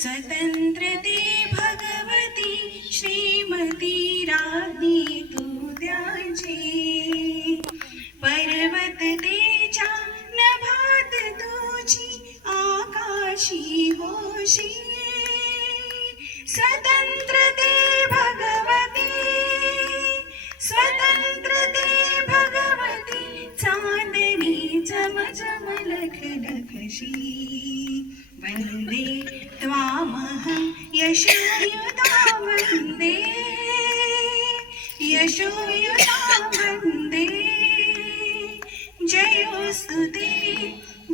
स्वतंत्रते भगवती श्रीमती राज्ञी तू त्याची पर्वत तेजा नभात तुझी आकाशी होशी स्वतंत्रते भगवती स्वतंत्रते भगवती चांदणी चमचम लखलखशी वंदे त्वामहं यशोयुता वंदे यशोयुता वंदे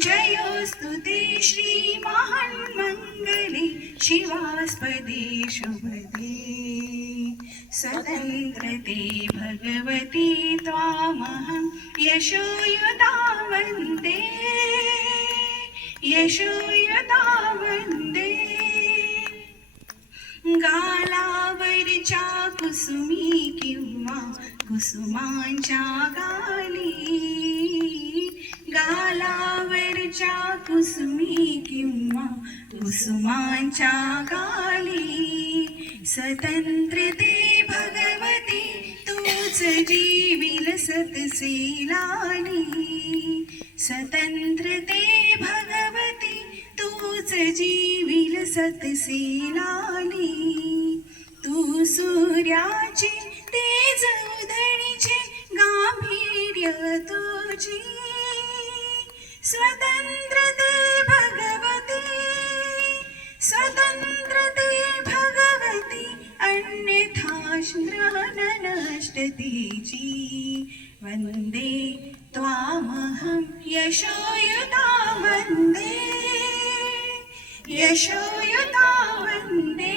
जयोस्तु ते श्री महान्मंगले शिवास्पदे शुभदे स्वतंत्रते भगवती त्वामहं यशोयुता वंदे यशोयुता वंदे गालावरच्या कुसुमी किंवा कुसुमांच्या गाली गालावरच्या कुसुमी किंवा कुसुमांच्या गाली स्वतंत्रते भगवती तूच जीविल सतसेलाली स्वतंत्रते भगवती तूच जीविल सतसेलाली तू सूर्याची तेज उधळीचे गांभीर्य तुझी स्वतंत्रते भगवती स्वतंत्रते भगवती अन्यथा ग्रहण नष्टतेची वंदे त्वामहं यशोयुता वंदे यशोयुता वंदे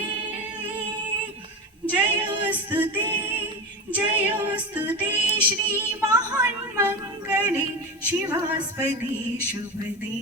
जयोस्तु ते श्री महान्मंगले शिवास्पदे शुभदे।